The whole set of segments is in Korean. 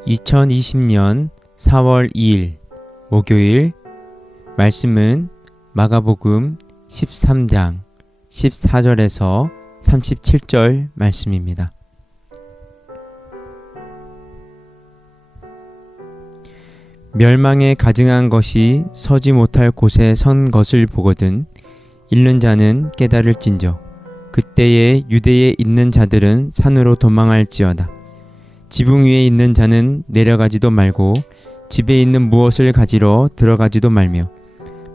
2020년 4월 2일 목요일 말씀은 마가복음 13장 14절에서 37절 말씀입니다. 멸망에 가증한 것이 서지 못할 곳에 선 것을 보거든 잃는 자는 깨달을진저 그때에 유대에 있는 자들은 산으로 도망할지어다. 지붕 위에 있는 자는 내려가지도 말고 집에 있는 무엇을 가지러 들어가지도 말며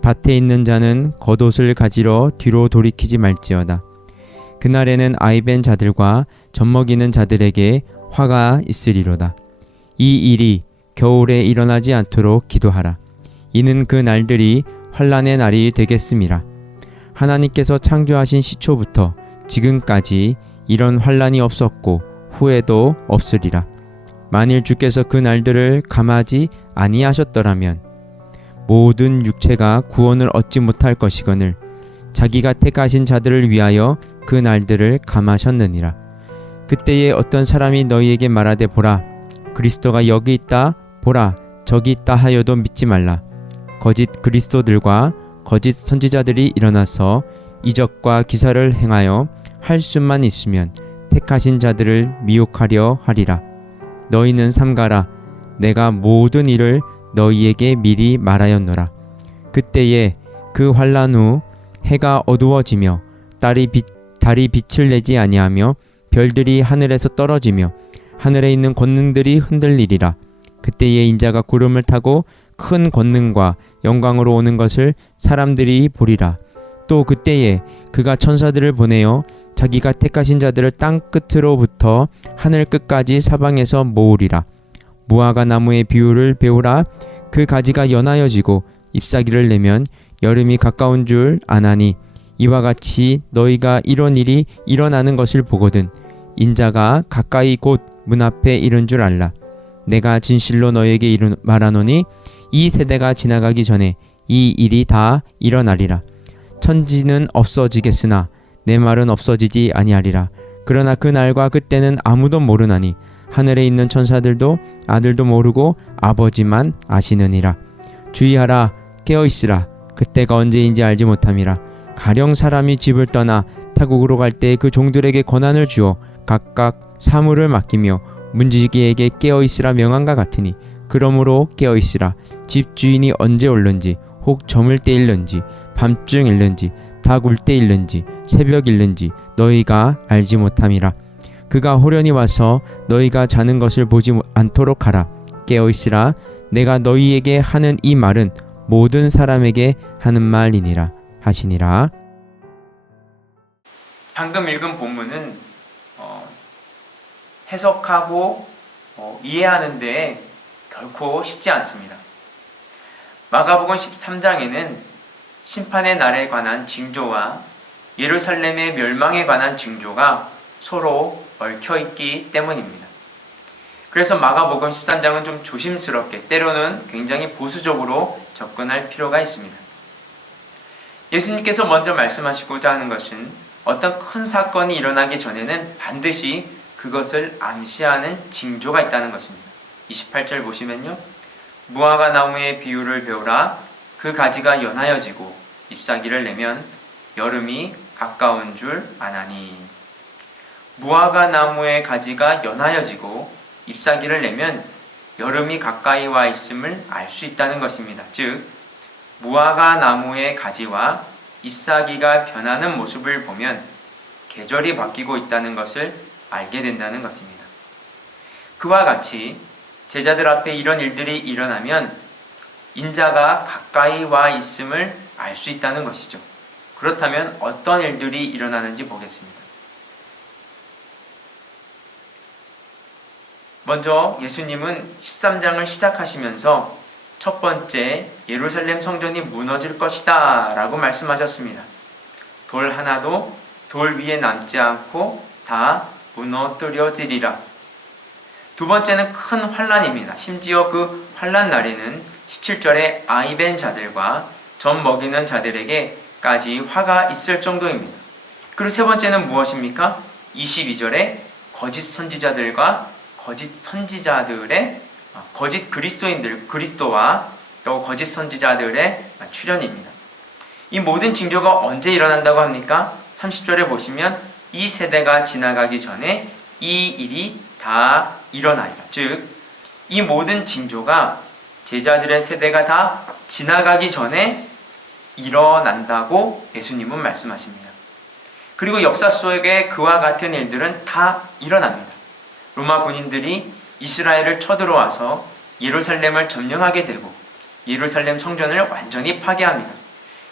밭에 있는 자는 겉옷을 가지러 뒤로 돌이키지 말지어다. 그날에는 아이벤 자들과 젖먹이는 자들에게 화가 있으리로다. 이 일이 겨울에 일어나지 않도록 기도하라. 이는 그 날들이 환난의 날이 되겠음이라. 하나님께서 창조하신 시초부터 지금까지 이런 환난이 없었고 후에도 없으리라. 만일 주께서 그 날들을 감하지 아니하셨더라면 모든 육체가 구원을 얻지 못할 것이거늘 자기가 택하신 자들을 위하여 그 날들을 감하셨느니라. 그때에 어떤 사람이 너희에게 말하되 보라 그리스도가 여기 있다 보라 저기 있다 하여도 믿지 말라. 거짓 그리스도들과 거짓 선지자들이 일어나서 이적과 기사를 행하여 할 수만 있으면 택하신 자들을 미혹하려 하리라. 너희는 삼가라. 내가 모든 일을 너희에게 미리 말하였노라. 그때에 그 환난 후 해가 어두워지며 달이 빛을 내지 아니하며 별들이 하늘에서 떨어지며 하늘에 있는 권능들이 흔들리리라. 그때에 인자가 구름을 타고 큰 권능과 영광으로 오는 것을 사람들이 보리라. 또 그때에 그가 천사들을 보내어 자기가 택하신 자들을 땅 끝으로부터 하늘 끝까지 사방에서 모으리라. 무화과 나무의 비유를 배우라. 그 가지가 연하여지고 잎사귀를 내면 여름이 가까운 줄 아나니 이와 같이 너희가 이런 일이 일어나는 것을 보거든 인자가 가까이 곧 문 앞에 이른 줄 알라. 내가 진실로 너희에게 말하노니 이 세대가 지나가기 전에 이 일이 다 일어나리라. 천지는 없어지겠으나 내 말은 없어지지 아니하리라. 그러나 그 날과 그때는 아무도 모르나니 하늘에 있는 천사들도 아들도 모르고 아버지만 아시느니라. 주의하라. 깨어있으라. 그때가 언제인지 알지 못함이라. 가령 사람이 집을 떠나 타국으로 갈 때 그 종들에게 권한을 주어 각각 사물을 맡기며 문지기에게 깨어있으라 명한과 같으니 그러므로 깨어있으라. 집 주인이 언제 올는지 혹 저물 때 일는지 밤중 일는지 닭 울 때 일는지 새벽 일는지 너희가 알지 못함이라. 그가 호련히 와서 너희가 자는 것을 보지 않도록 하라. 깨어있으라. 내가 너희에게 하는 이 말은 모든 사람에게 하는 말이니라 하시니라. 방금 읽은 본문은 해석하고 이해하는 데 결코 쉽지 않습니다. 마가복음 13장에는 심판의 날에 관한 징조와 예루살렘의 멸망에 관한 징조가 서로 얽혀있기 때문입니다. 그래서 마가복음 13장은 좀 조심스럽게 때로는 굉장히 보수적으로 접근할 필요가 있습니다. 예수님께서 먼저 말씀하시고자 하는 것은 어떤 큰 사건이 일어나기 전에는 반드시 그것을 암시하는 징조가 있다는 것입니다. 28절 보시면요. 무화과 나무의 비유를 배우라. 그 가지가 연하여지고 잎사귀를 내면 여름이 가까운 줄 아나니. 무화과 나무의 가지가 연하여지고 잎사귀를 내면 여름이 가까이 와 있음을 알 수 있다는 것입니다. 즉 무화과 나무의 가지와 잎사귀가 변하는 모습을 보면 계절이 바뀌고 있다는 것을 알게 된다는 것입니다. 그와 같이 제자들 앞에 이런 일들이 일어나면 인자가 가까이 와 있음을 알 수 있다는 것이죠. 그렇다면 어떤 일들이 일어나는지 보겠습니다. 먼저 예수님은 13장을 시작하시면서 첫 번째 예루살렘 성전이 무너질 것이다 라고 말씀하셨습니다. 돌 하나도 돌 위에 남지 않고 다 무너뜨려지리라. 두 번째는 큰 환난입니다. 심지어 그 환난 날에는 17절에 아이벤 자들과 젖 먹이는 자들에게까지 화가 있을 정도입니다. 그리고 세 번째는 무엇입니까? 22절에 거짓 선지자들과 거짓 선지자들의 거짓 그리스도인들, 그리스도와 또 거짓 선지자들의 출현입니다. 이 모든 징조가 언제 일어난다고 합니까? 30절에 보시면 이 세대가 지나가기 전에 이 일이 다 일어나리라. 즉, 이 모든 징조가 제자들의 세대가 다 지나가기 전에 일어난다고 예수님은 말씀하십니다. 그리고 역사 속에 그와 같은 일들은 다 일어납니다. 로마 군인들이 이스라엘을 쳐들어와서 예루살렘을 점령하게 되고 예루살렘 성전을 완전히 파괴합니다.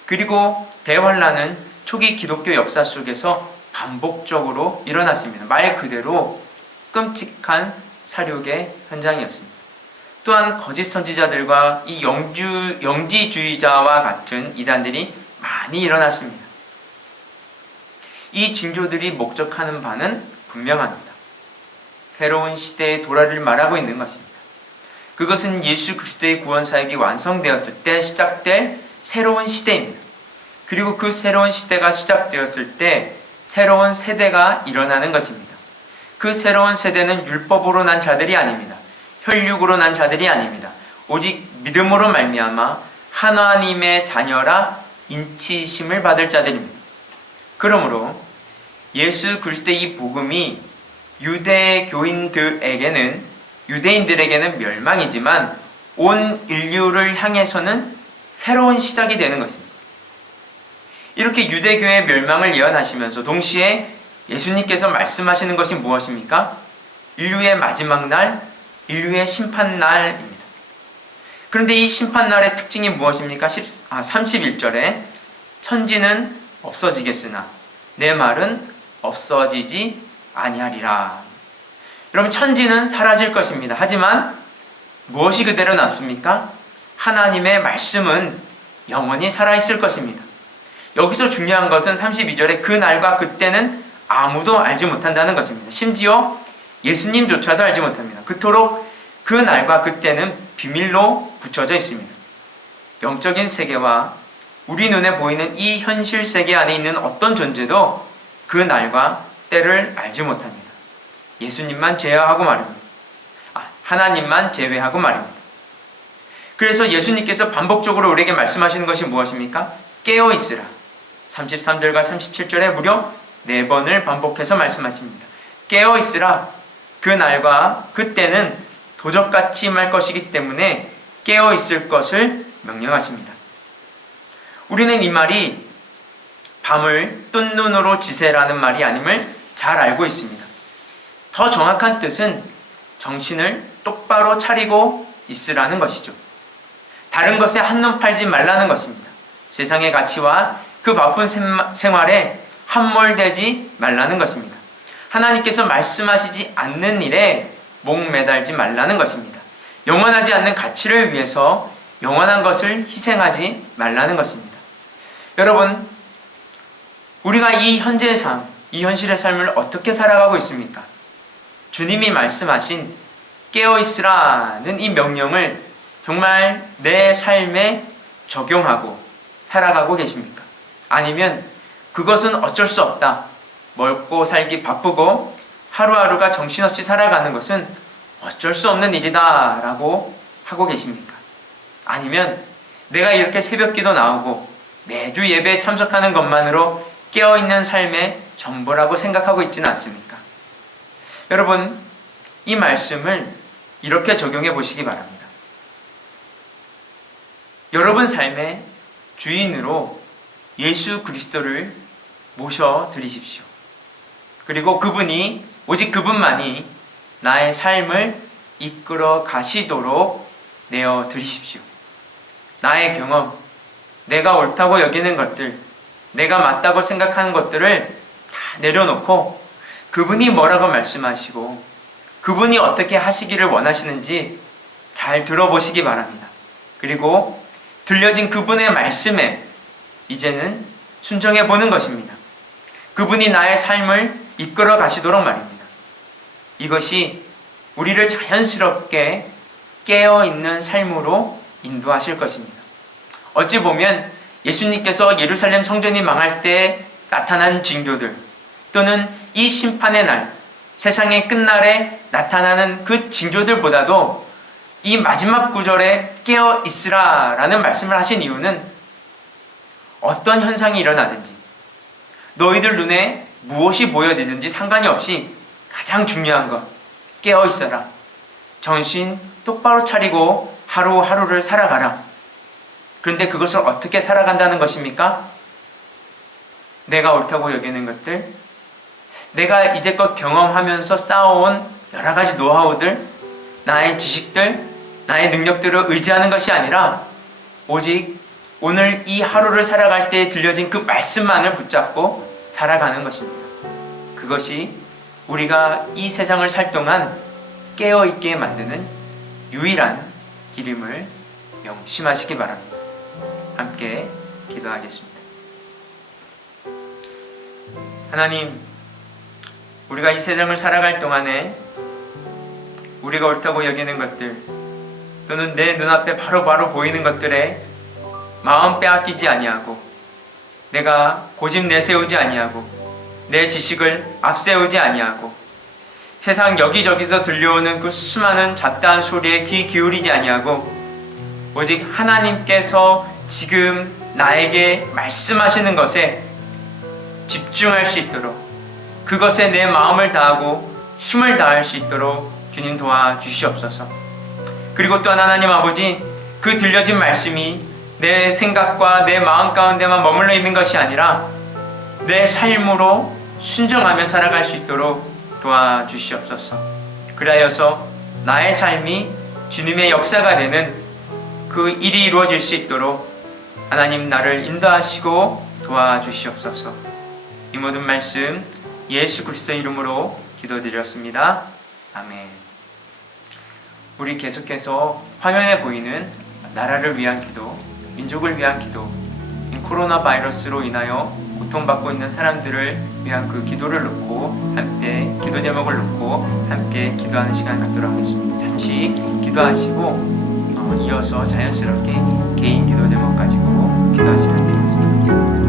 그리고 대환란은 초기 기독교 역사 속에서 반복적으로 일어났습니다. 말 그대로 끔찍한 사륙의 현장이었습니다. 또한 거짓 선지자들과 이 영지주의자와 같은 이단들이 많이 일어났습니다. 이 징조들이 목적하는 바는 분명합니다. 새로운 시대의 도래를 말하고 있는 것입니다. 그것은 예수 그리스도의 구원사역이 완성되었을 때 시작될 새로운 시대입니다. 그리고 그 새로운 시대가 시작되었을 때 새로운 세대가 일어나는 것입니다. 그 새로운 세대는 율법으로 난 자들이 아닙니다. 혈육으로 난 자들이 아닙니다. 오직 믿음으로 말미암아 하나님의 자녀라 인치심을 받을 자들입니다. 그러므로 예수 그리스도의 이 복음이 유대인들에게는 멸망이지만 온 인류를 향해서는 새로운 시작이 되는 것입니다. 이렇게 유대교의 멸망을 예언하시면서 동시에 예수님께서 말씀하시는 것이 무엇입니까? 인류의 마지막 날, 인류의 심판날입니다. 그런데 이 심판날의 특징이 무엇입니까? 31절에 천지는 없어지겠으나 내 말은 없어지지 아니하리라. 여러분, 천지는 사라질 것입니다. 하지만 무엇이 그대로 남습니까? 하나님의 말씀은 영원히 살아있을 것입니다. 여기서 중요한 것은 32절에 그 날과 그때는 아무도 알지 못한다는 것입니다. 심지어 예수님조차도 알지 못합니다. 그토록 그 날과 그때는 비밀로 붙여져 있습니다. 영적인 세계와 우리 눈에 보이는 이 현실 세계 안에 있는 어떤 존재도 그 날과 때를 알지 못합니다. 예수님만 제외하고 말입니다. 하나님만 제외하고 말입니다. 그래서 예수님께서 반복적으로 우리에게 말씀하시는 것이 무엇입니까? 깨어있으라. 33절과 37절에 무려 4번을 반복해서 말씀하십니다. 깨어있으라. 그 날과 그때는 도적같이 임할 것이기 때문에 깨어있을 것을 명령하십니다. 우리는 이 말이 밤을 뜬 눈으로 지새라는 말이 아님을 잘 알고 있습니다. 더 정확한 뜻은 정신을 똑바로 차리고 있으라는 것이죠. 다른 것에 한눈 팔지 말라는 것입니다. 세상의 가치와 그 바쁜 생활에 함몰되지 말라는 것입니다. 하나님께서 말씀하시지 않는 일에 목매달지 말라는 것입니다. 영원하지 않는 가치를 위해서 영원한 것을 희생하지 말라는 것입니다. 여러분, 우리가 이 현재의 삶, 이 현실의 삶을 어떻게 살아가고 있습니까? 주님이 말씀하신 깨어있으라는 이 명령을 정말 내 삶에 적용하고 살아가고 계십니까? 아니면 그것은 어쩔 수 없다. 먹고 살기 바쁘고 하루하루가 정신없이 살아가는 것은 어쩔 수 없는 일이다 라고 하고 계십니까? 아니면 내가 이렇게 새벽기도 나오고 매주 예배에 참석하는 것만으로 깨어있는 삶의 전부라고 생각하고 있지는 않습니까? 여러분, 이 말씀을 이렇게 적용해 보시기 바랍니다. 여러분 삶의 주인으로 예수 그리스도를 모셔드리십시오. 그리고 그분이, 오직 그분만이 나의 삶을 이끌어 가시도록 내어드리십시오. 나의 경험, 내가 옳다고 여기는 것들, 내가 맞다고 생각하는 것들을 다 내려놓고 그분이 뭐라고 말씀하시고 그분이 어떻게 하시기를 원하시는지 잘 들어보시기 바랍니다. 그리고 들려진 그분의 말씀에 이제는 순종해 보는 것입니다. 그분이 나의 삶을 이끌어 가시도록 말입니다. 이것이 우리를 자연스럽게 깨어있는 삶으로 인도하실 것입니다. 어찌 보면 예수님께서 예루살렘 성전이 망할 때 나타난 징조들, 또는 이 심판의 날, 세상의 끝날에 나타나는 그 징조들보다도 이 마지막 구절에 깨어 있으라 라는 말씀을 하신 이유는 어떤 현상이 일어나든지 너희들 눈에 무엇이 보여지든지 상관이 없이 가장 중요한 것, 깨어 있어라. 정신 똑바로 차리고 하루하루를 살아가라. 그런데 그것을 어떻게 살아간다는 것입니까? 내가 옳다고 여기는 것들, 내가 이제껏 경험하면서 쌓아온 여러 가지 노하우들, 나의 지식들, 나의 능력들을 의지하는 것이 아니라 오직 오늘 이 하루를 살아갈 때 들려진 그 말씀만을 붙잡고 살아가는 것입니다. 그것이 우리가 이 세상을 살 동안 깨어있게 만드는 유일한 길임을 명심하시기 바랍니다. 함께 기도하겠습니다. 하나님, 우리가 이 세상을 살아갈 동안에 우리가 옳다고 여기는 것들 또는 내 눈앞에 바로바로 보이는 것들에 마음 빼앗기지 아니하고 내가 고집 내세우지 아니하고 내 지식을 앞세우지 아니하고 세상 여기저기서 들려오는 그 수많은 잡다한 소리에 귀 기울이지 아니하고 오직 하나님께서 지금 나에게 말씀하시는 것에 집중할 수 있도록 그것에 내 마음을 다하고 힘을 다할 수 있도록 주님 도와주시옵소서. 그리고 또한 하나님 아버지, 그 들려진 말씀이 내 생각과 내 마음 가운데만 머물러 있는 것이 아니라 내 삶으로 순종하며 살아갈 수 있도록 도와주시옵소서. 그리하여서 나의 삶이 주님의 역사가 되는 그 일이 이루어질 수 있도록 하나님 나를 인도하시고 도와주시옵소서. 이 모든 말씀 예수 그리스도의 이름으로 기도드렸습니다. 아멘. 우리 계속해서 화면에 보이는 나라를 위한 기도, 민족을 위한 기도, 코로나 바이러스로 인하여 고통받고 있는 사람들을 위한 그 기도를 놓고 함께 기도 제목을 놓고 함께 기도하는 시간 갖도록 하겠습니다. 잠시 기도하시고 이어서 자연스럽게 개인 기도 제목 가지고 기도하시면 되겠습니다.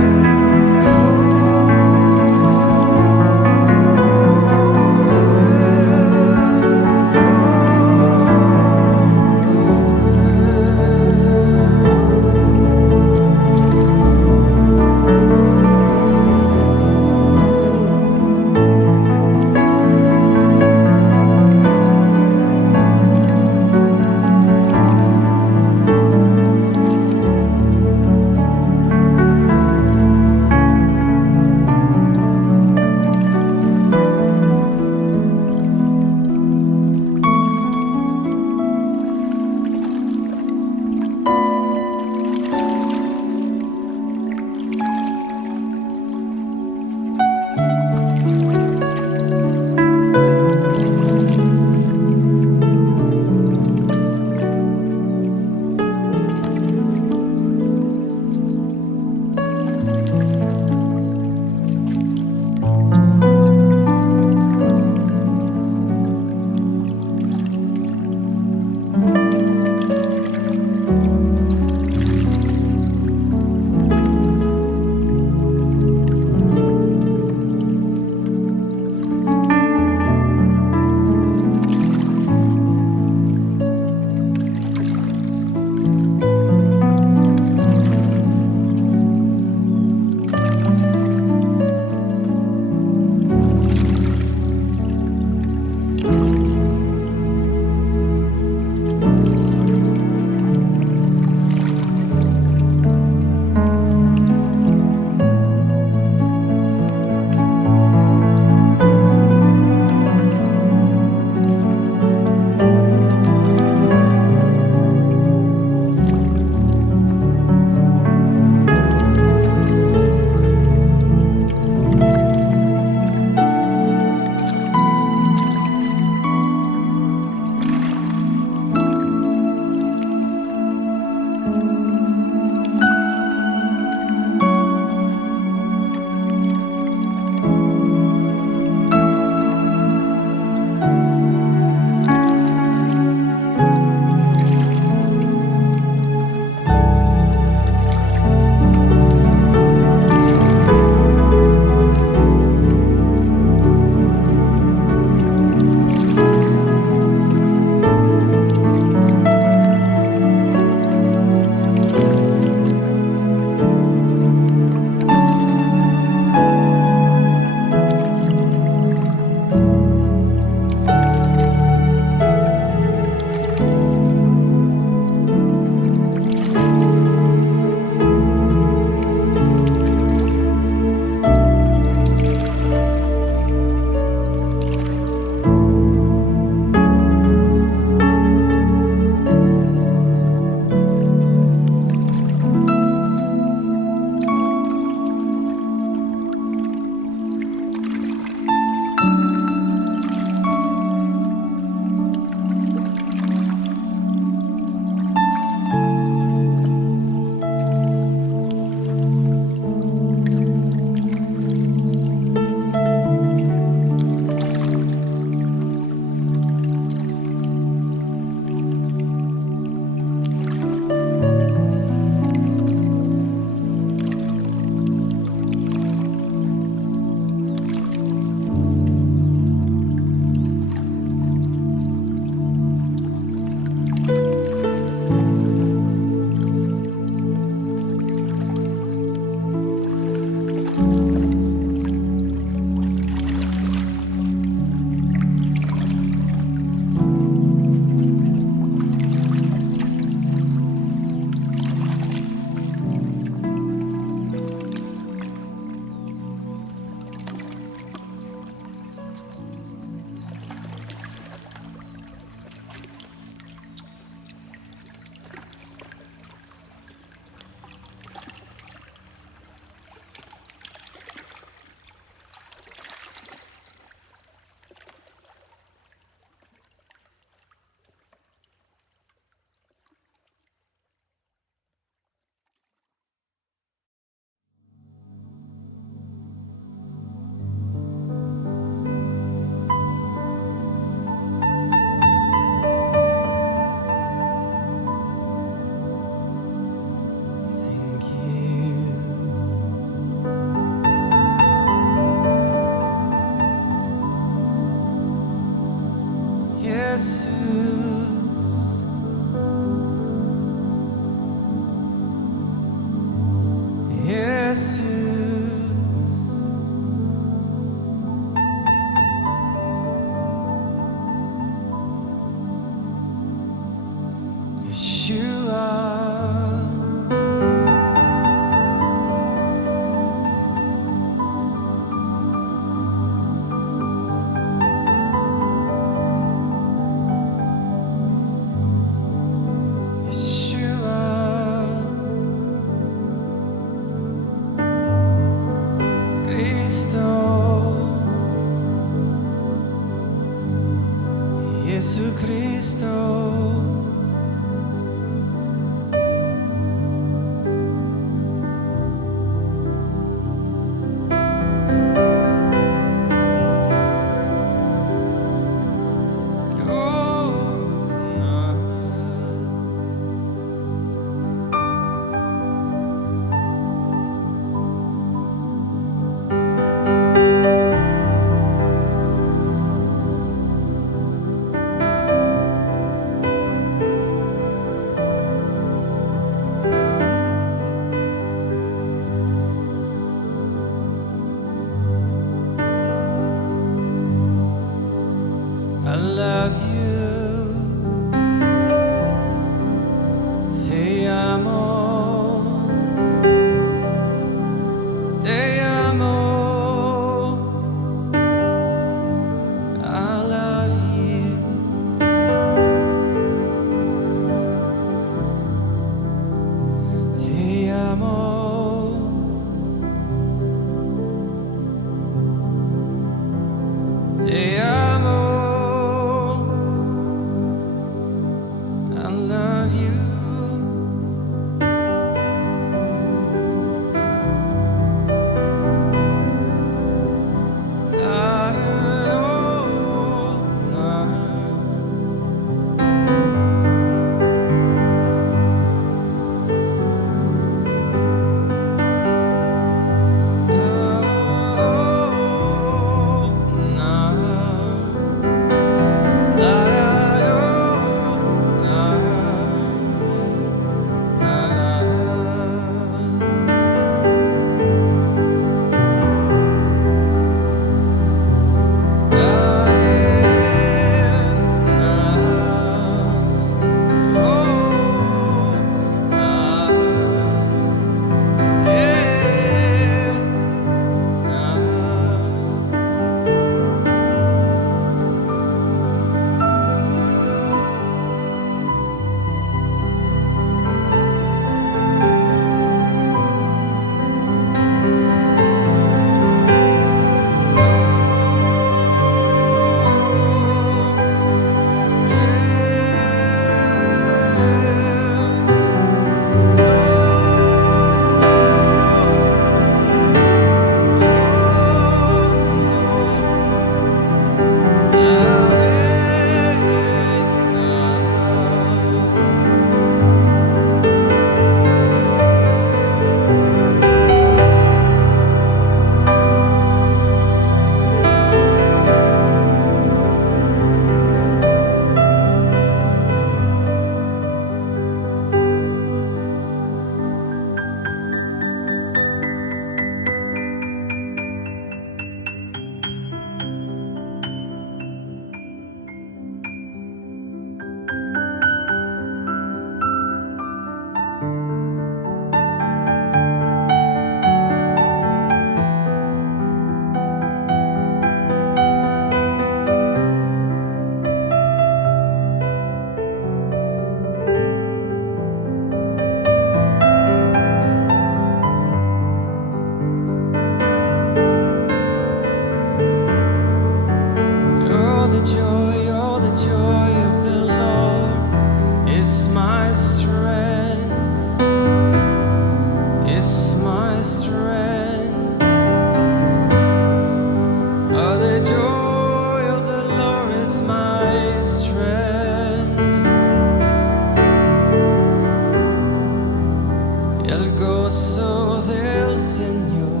el gozo del Señor.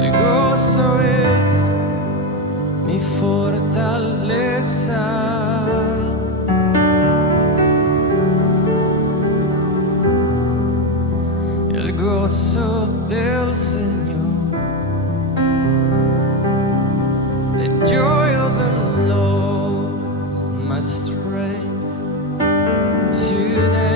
El gozo es mi fortaleza. El gozo del Señor. The joy of the Lord is my strength today.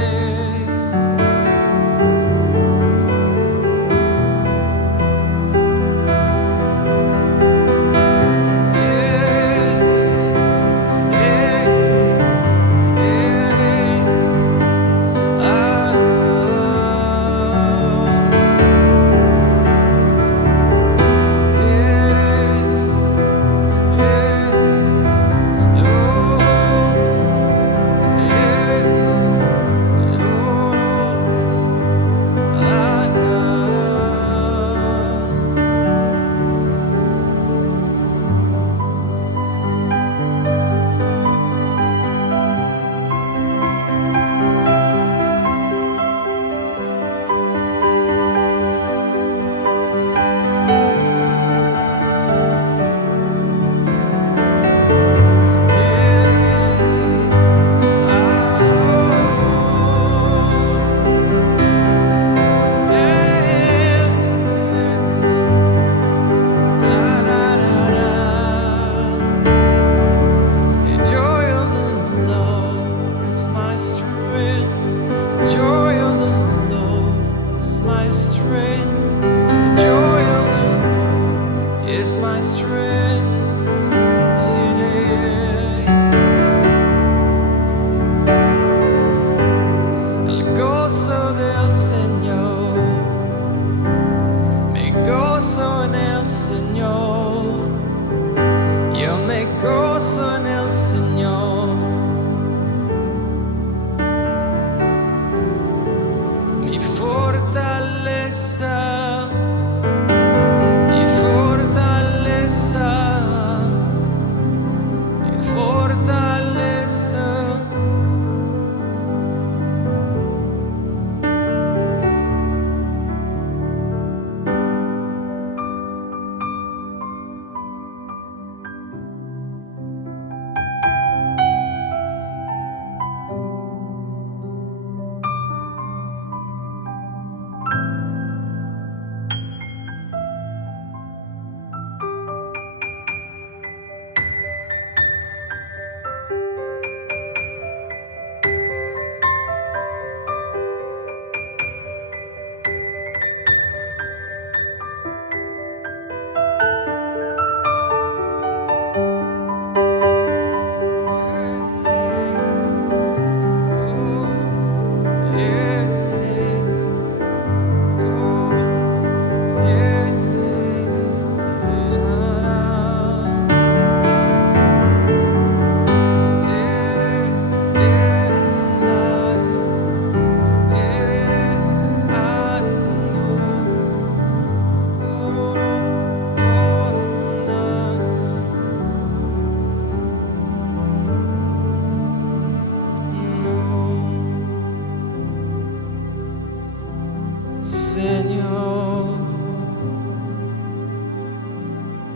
Señor,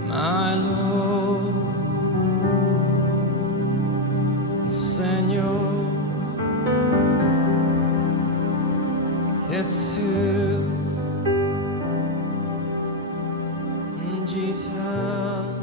my Lord, Señor, Jesús, Jesus.